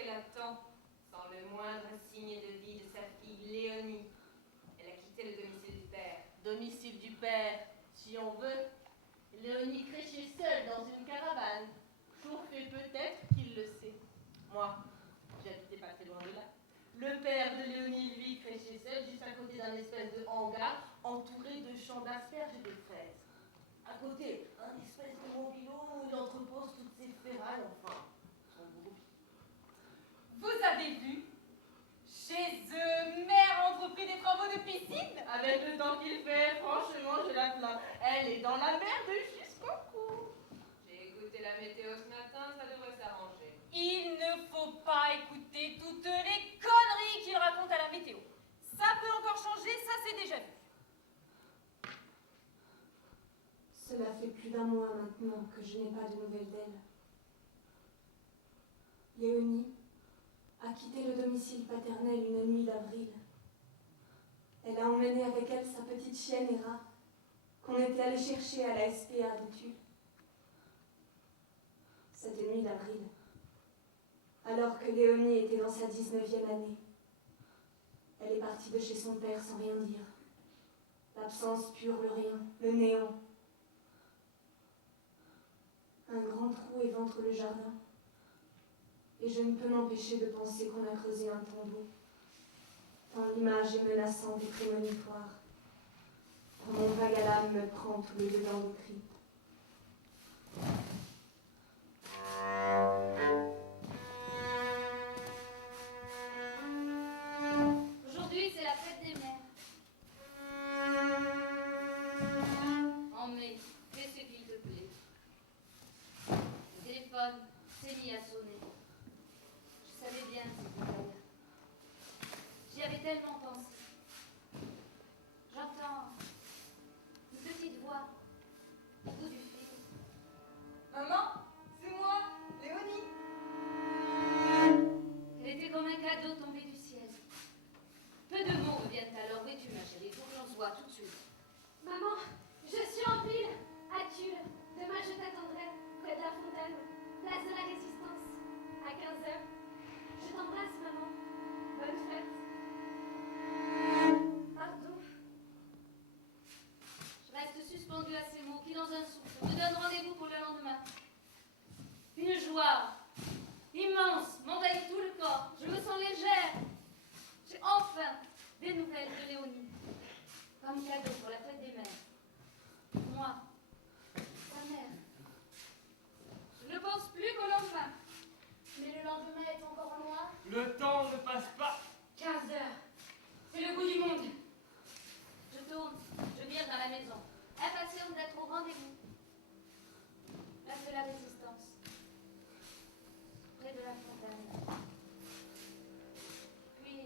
qu'elle attend, sans le moindre signe de vie de sa fille Léonie. Elle a quitté le domicile du père. Domicile du père, si on veut. Léonie créchait seule dans une caravane. Chauffée peut-être qu'il le sait. Moi, j'habitais pas très loin de là. Le père de Léonie, lui, créchait seul, juste à côté d'un espèce de hangar, entouré de champs d'asperges et de fraises. À côté, un espèce de mobilo où il entrepose toutes ses ferrailles, enfin, son bourbier. Vous avez vu? Chez eux, mère entrepris des travaux de piscine. Avec le temps qu'il fait, franchement, je la plains. Elle est dans la merde jusqu'au cou. J'ai écouté la météo ce matin, ça devrait s'arranger. Il ne faut pas écouter toutes les conneries qu'il raconte à la météo. Ça peut encore changer, ça c'est déjà vu. Cela fait plus d'un mois maintenant que je n'ai pas de nouvelles d'elle. Léonie a quitté le domicile paternel une nuit d'avril. Elle a emmené avec elle sa petite chienne Héra, qu'on était allé chercher à la SPA de Tulle. Cette nuit d'avril, alors que Léonie était dans sa 19e année, elle est partie de chez son père sans rien dire. L'absence pure, le rien, le néant. Un grand trou éventre le jardin, et je ne peux m'empêcher de penser qu'on a creusé un tombeau, tant l'image est menaçante et prémonitoire, quand mon vague à l'âme me prend tout le dedans des tripes. Aujourd'hui, c'est la fête des mères. En mai, fais ce qu'il te plaît. Le téléphone s'est mis à sonner. Je savais bien que c'était elle. J'y avais tellement pensé. J'entends une petite voix au bout du fil. Maman, c'est moi, Léonie. Elle était comme un cadeau tombé du ciel. Peu de mots reviennent alors. Où es-tu, ma chérie? Il faut que l'on se voit tout de suite. Maman, je suis en pile à Tulle. Demain, je t'attendrai près de la fontaine, place de la Résistance, à 15h. Je t'embrasse, maman. Bonne fête. Pardon. Je reste suspendue à ces mots qui, dans un souffle, me donnent rendez-vous pour le lendemain. Une joie immense m'envahit tout le corps. Je me sens légère. J'ai enfin des nouvelles de Léonie. Comme cadeau pour la fête des mères. Moi, sa mère. Je ne pense plus qu'au lendemain. Mais le lendemain est encore loin. Le temps ne passe pas. 15 heures. C'est le bout du monde. Je tourne, je vire dans la maison. Impatiente d'être au rendez-vous. Place de la Résistance. Près de la fontaine. Puis,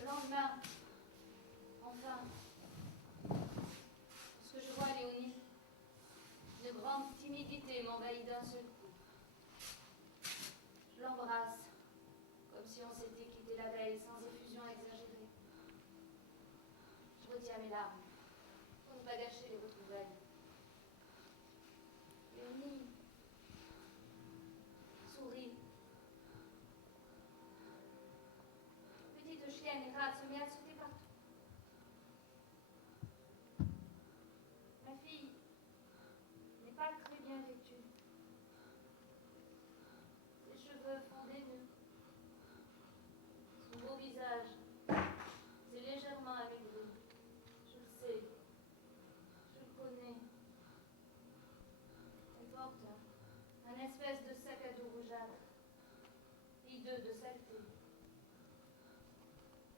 le lendemain, enfin, lorsque je vois Léonie, une grande timidité m'envahit d'un seul coup. Je l'embrasse, comme si on s'était quitté la veille, sans effusion exagérée. Je retiens mes larmes, pour ne pas gâcher les retrouvailles. Léonie sourit. Petite chienne Héra se met à sauter partout. Ma fille n'est pas très bien vêtue. Ses cheveux font des nœuds. Son beau visage s'est légèrement amaigri. Je le sais. Je le connais. Elle porte un espèce de sac à dos rougeâtre, hideux de saleté.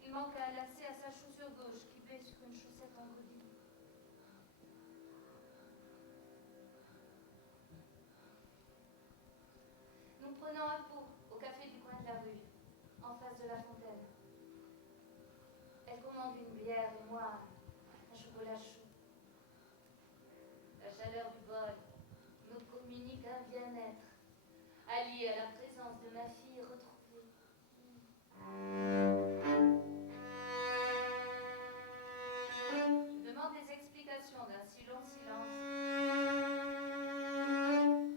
Il manque un lacet à sa chaussure gauche qui paie sur une chaussette en godille. Nous prenons un pot au café du coin de la rue, en face de la fontaine. Elle commande une bière et moi un chocolat chaud. La chaleur du bol me communique un bien-être, allié à la présence de ma fille retrouvée. Je demande des explications d'un si long silence.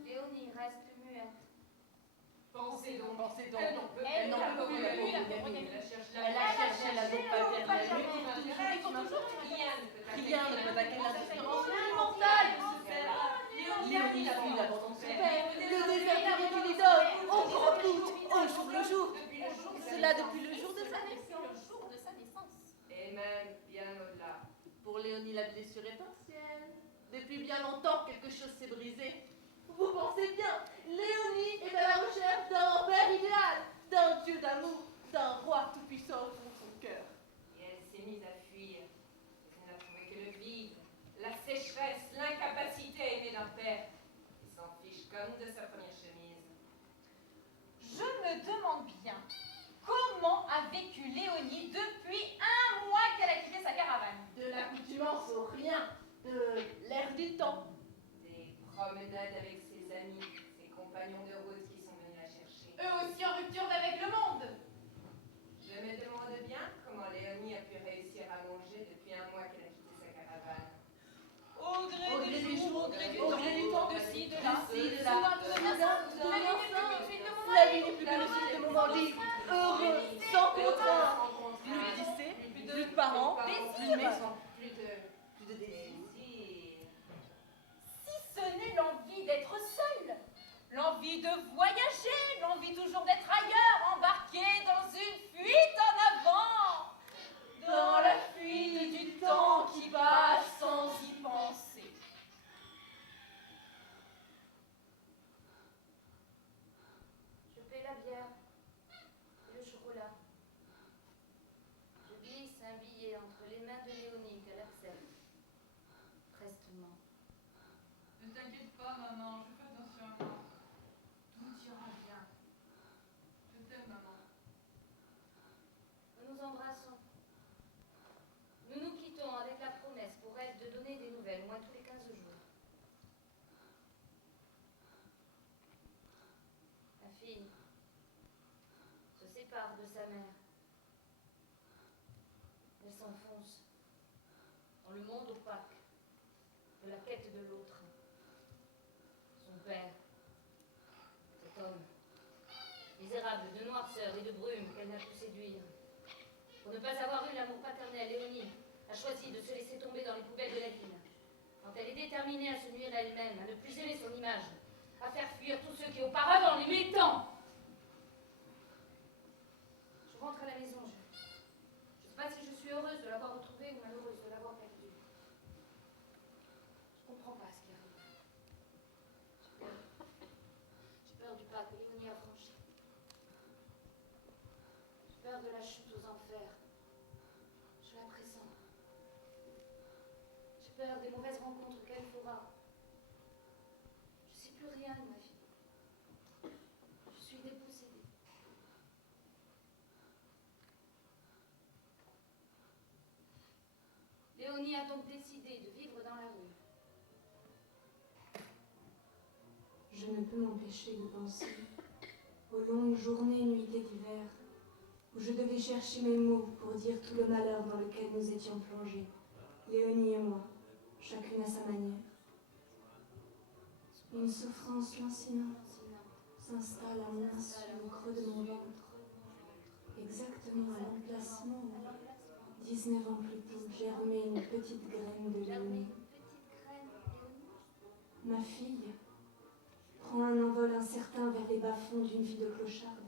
Léonie reste muette. Léonie l'abandon de son père, le désert du qu'il lui donne, au grand doute, au jour le jour. Cela depuis le jour de sa naissance. Et même bien au-delà. Pour Léonie, la blessure est ancienne. Depuis bien longtemps, quelque chose s'est brisé. Vous pensez bien, Léonie est à la recherche d'un père idéal, d'un dieu d'amour, d'un roi tout-puissant au fond de son cœur. Et elle s'est mise à fuir. Elle n'a trouvé que le vide, la sécheresse, l'incapacité à aimer leur père. Il s'en fiche comme de sa première chemise. Je me demande bien comment a vécu Léonie depuis un mois qu'elle a quitté sa caravane. De l'accoutumance au rien, de l'air du temps. Des promenades avec ses amis, ses compagnons de route qui sont venus la chercher. Eux aussi en rupture avec le monde. Je me demande bien comment Léonie a pu réussir à manger depuis un mois qu'elle a quitté sa caravane. Au gré des jours, au gré du temps, de ci, de là, de ci, de sous là, un peu de la vie n'est plus qu'une suite de moments la vie n'est plus qu'une suite de moments libres. libres, heureux, sans contrainte. Plus de lycée, plus de parents, plus de maison, Plus de plus de désir. désir. Si ce n'est l'envie d'être seule, l'envie de voyager, l'envie toujours d'être ailleurs, embarqué dans une fuite en avant, dans la fuite du temps qui passe sans y penser. Je paie la bière et le chocolat. Je glisse un billet entre les mains de Léonie qu'elle accepte. Prestement. Ne t'inquiète pas, maman, je fais attention à moi. Tout ira bien. Je t'aime, maman. Nous nous embrassons. Nous nous quittons avec la promesse pour elle de donner des nouvelles, au moins tous les 15 jours. La fille se sépare de sa mère. Elle s'enfonce dans le monde opaque de la quête de l'autre. Son père, cet homme, misérable de noirceur et de brume qu'elle n'a pu séduire. Pour ne pas avoir eu l'amour paternel, Léonie a choisi de se laisser tomber dans les poubelles de la ville. Quand elle est déterminée à se nuire à elle-même, à ne plus aimer son image, à faire fuir tous ceux qui auparavant l'aimaient tant. Je rentre à la maison, je ne sais pas si je suis heureuse de l'avoir retrouvée ou malheureuse de l'avoir perdue. Je ne comprends pas ce qui arrive. J'ai peur du pas que Léonie a franchi. J'ai peur de la chute aux enfers. Je la pressens. J'ai peur des mauvaises rencontres qu'elle fera. Je ne sais plus rien de ma vie. Je suis dépossédée. Léonie a donc décidé de vivre dans la rue. Je ne peux m'empêcher de penser aux longues journées, nuits et d'hiver, où je devais chercher mes mots pour dire tout le malheur dans lequel nous étions plongés, Léonie et moi, chacune à sa manière. Une souffrance lancinante s'installe à mon insu au creux de mon ventre, exactement à l'emplacement où, 19 ans plus tôt, germait une petite graine de Léonie. Ma fille prend un envol incertain vers les bas-fonds d'une vie de clocharde,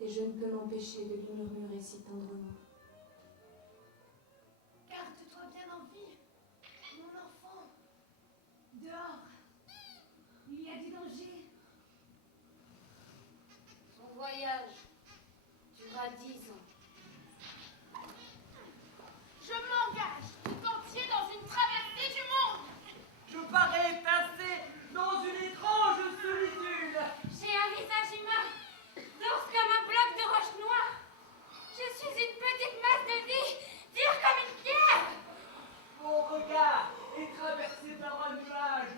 et je ne peux m'empêcher de lui murmurer si tendrement. Garde-toi bien en vie, mon enfant. Dehors, il y a du danger. Son voyage durera 10 ans. Je m'engage tout entier dans une traversée du monde. Je parais passer dans une étrange solitude. J'ai un visage humain, dense comme un bloc de roche noire. Je suis une petite masse de vie, dure comme une pierre. Mon regard est traversé par un nuage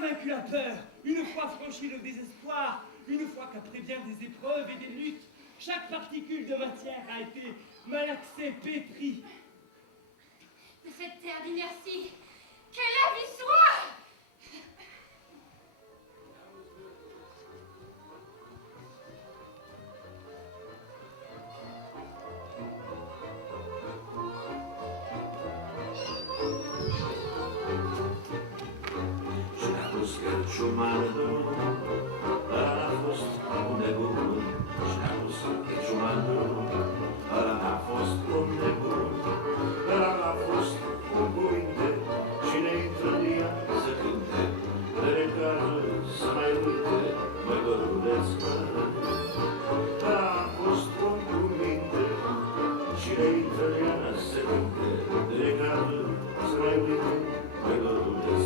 vaincu la peur, une fois franchi le désespoir, une fois qu'après bien des épreuves et des luttes, chaque particule de matière a été malaxée, pétrie. De cette terre d'inertie, que la vie soit! Ciumando, alla fost un nebun, ciumando, alla fost un nebun, alla fost un buinte, cine intră în ea să cânte, de necază să mai uite, măi găruleț, alla fost un buinte, cine intră în ea să cânte, de necază să mai uite, măi găruleț,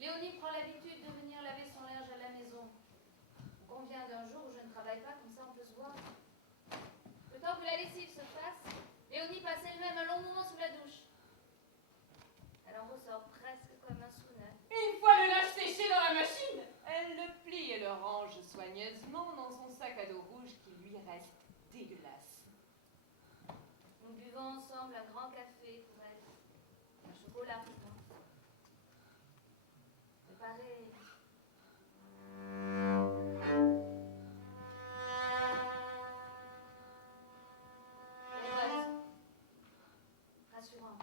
Léonie prend l'habitude de venir laver son linge à la maison. On convient d'un jour où je ne travaille pas, comme ça on peut se voir. Le temps que la lessive se fasse, Léonie passe elle-même un long moment sous la douche. Elle en ressort presque comme un sou neuf. Une fois le linge séché dans la machine, elle le plie et le range soigneusement dans son sac à dos rouge qui lui reste dégueulasse. Nous buvons ensemble un grand café pour elle. Un chocolat. Pareil. Rassurante.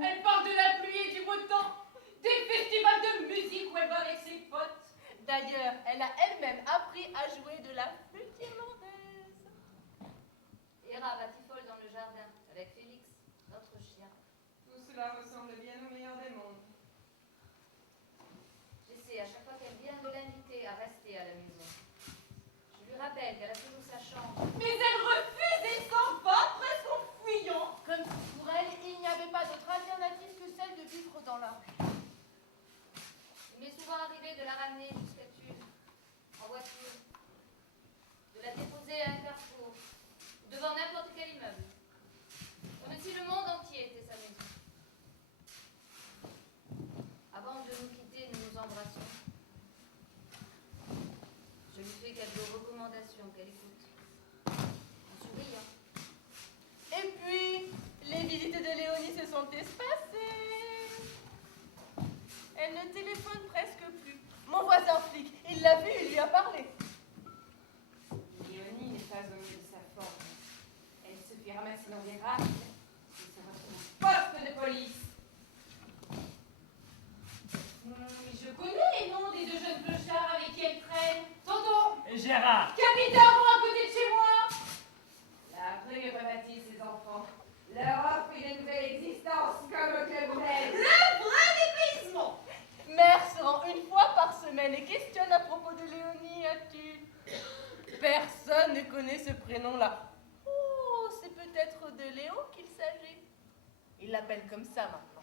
Elle parle de la pluie et du beau temps, des festivals de musique où elle va avec ses potes. D'ailleurs, elle a elle-même appris à jouer de la flûte irlandaise. Hera batifole dans le jardin avec Félix, notre chien. Tout cela ressemble bien au meilleur des mondes. J'essaie à chaque fois qu'elle vient de l'inviter à rester à la maison. Je lui rappelle qu'elle a toujours sa chambre. Mais elle refuse et s'en va presque en fuyant. Comme si pour elle, il n'y avait pas d'autre alternative que celle de vivre dans la rue. Il m'est souvent arrivé de la ramener jusqu'à Tulle, en voiture, de la déposer à un carrefour, devant n'importe quel immeuble, comme si le monde entier était sa maison. Avant de nous quitter, nous nous embrassons. Je lui fais quelques recommandations qu'elle écoute, en souriant. Et puis, les visites de Léonie se sont espacées. Elle ne téléphone presque plus. Mon voisin flic, il l'a vu, il lui a parlé. Léonie n'est pas au mieux de sa forme. Elle se fait ramasser dans les rafles et se retrouve au poste de police. Je connais les noms des deux jeunes clochards avec qui elle traîne. Tonton, Et Gérard, qui habite à côté de chez moi. La rue est pas bâtie, ces enfants. Leur offre une nouvelle existence comme au club Med. Le vrai dépaysement. Mère se rend une fois par semaine et questionne à propos de Léonie, as-tu? Personne ne connaît ce prénom-là. Oh, c'est peut-être de Léon qu'il s'agit. Il l'appelle comme ça maintenant.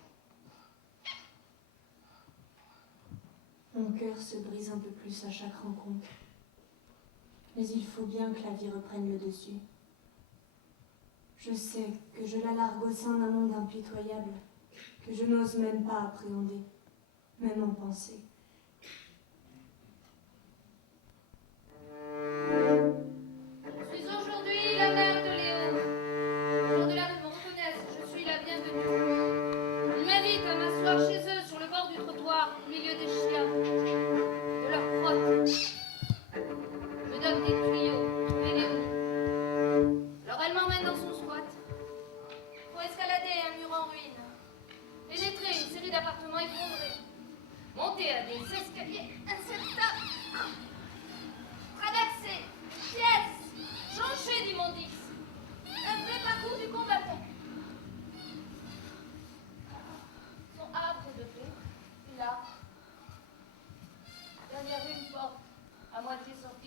Mon cœur se brise un peu plus à chaque rencontre. Mais il faut bien que la vie reprenne le dessus. Je sais que je la largue au sein d'un monde impitoyable, que je n'ose même pas appréhender, même en penser. Je suis aujourd'hui la mère de Léo. Les gens de la rue me reconnaissent, je suis la bienvenue. Ils m'invitent à m'asseoir chez eux sur le bord du trottoir, au milieu des chiens, de leur crotte. Je donne des tuyaux, trouver Léonie. Alors elle m'emmène dans son squat. Faut escalader un mur en ruine, pénétrer une série d'appartements effondrés, monter à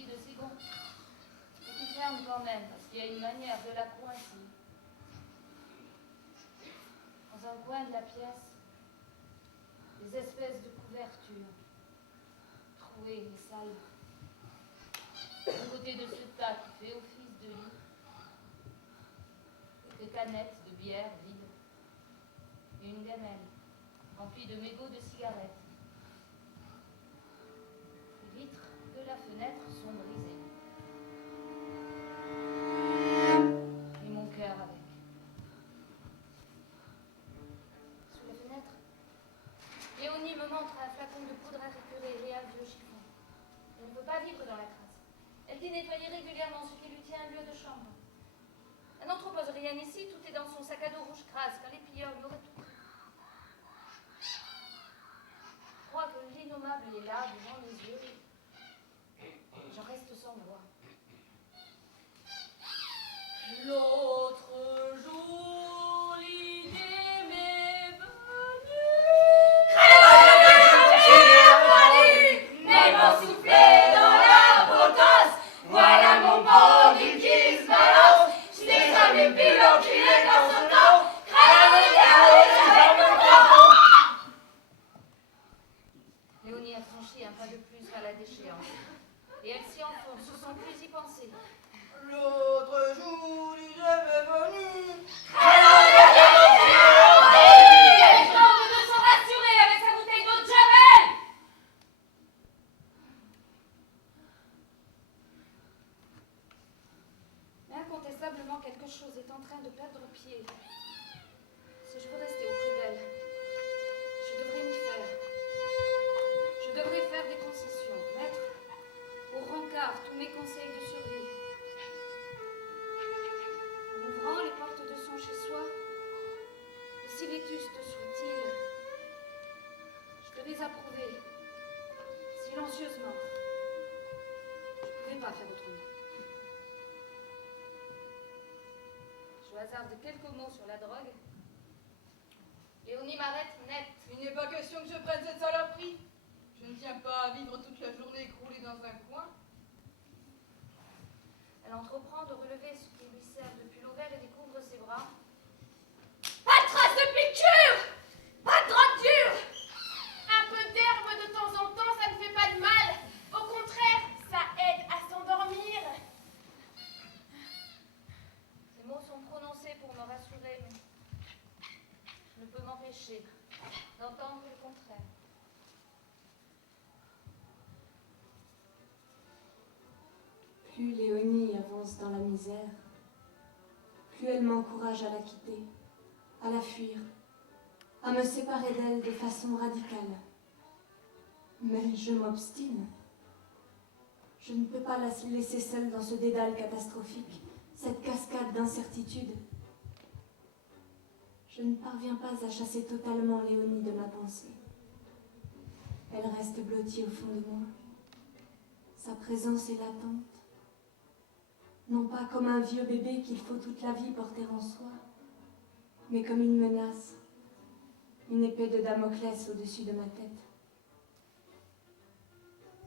de ses gonds, et qui ferme quand même, parce qu'il y a une manière de la coincer. Dans un coin de la pièce, des espèces de couvertures, trouées et sales. À côté de ce tas qui fait office de lit, quelques canettes de bière vides et une gamelle remplie de mégots de cigarettes. Les vitres de la fenêtre sont brisées. Et mon cœur avec. Sous la fenêtre, Léonie me montre un flacon de poudre à récurer et un vieux chiffon. Elle ne peut pas vivre dans la crasse. Elle dit nettoyer régulièrement ce qui lui tient un lieu de chambre. Elle n'entrepose rien ici, tout est dans son sac à dos rouge crasse, car les pilleurs lui auraient tout pris. Je crois que l'innommable est là, devant mes yeux. J'en reste sans voix. L'autre jour, l'idée m'est venue. Mes mots soufflés dans la potasse. Voilà mon bandit qui se balance. Je descends les pilotes qui est dans son temps. Léonie a franchi un pas de plus vers la déchéance. Et elle s'y enfonce sans plus y penser. L'autre jour, l'idée m'est venue. Elle tente de s'en rassurer avec sa bouteille d'eau de Javel. Mais incontestablement, quelque chose est en train de perdre pied. Si je veux rester auprès d'elle, je devrais m'y faire. Je devrais faire des concessions, mettre au rencard tous mes conseils de survie. En ouvrant les portes de son chez-soi, aussi vétuste soit-il, je devais approuver, silencieusement. Je ne pouvais pas faire autrement. Je hasarde quelques mots sur la drogue. Léonie m'arrête net. Il n'est pas question que je prenne cette saloperie. Je ne tiens pas à vivre toute la journée écroulée dans un coin. Elle entreprend de relever ce qui lui sert de pull ouvert et découvre ses bras. Pas de trace de piqûre. Pas de drogue dure. Un peu d'herbe de temps en temps, ça ne fait pas de mal. Au contraire, ça aide à s'endormir. Ces mots sont prononcés pour me rassurer, mais je ne peux m'empêcher d'entendre le contraire. Plus Léonie avance dans la misère, plus elle m'encourage à la quitter, à la fuir, à me séparer d'elle de façon radicale. Mais je m'obstine. Je ne peux pas la laisser seule dans ce dédale catastrophique, cette cascade d'incertitudes. Je ne parviens pas à chasser totalement Léonie de ma pensée. Elle reste blottie au fond de moi. Sa présence est latente. Non pas comme un vieux bébé qu'il faut toute la vie porter en soi, mais comme une menace, une épée de Damoclès au-dessus de ma tête.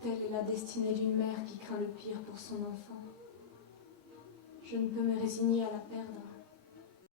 Telle est la destinée d'une mère qui craint le pire pour son enfant. Je ne peux me résigner à la perdre.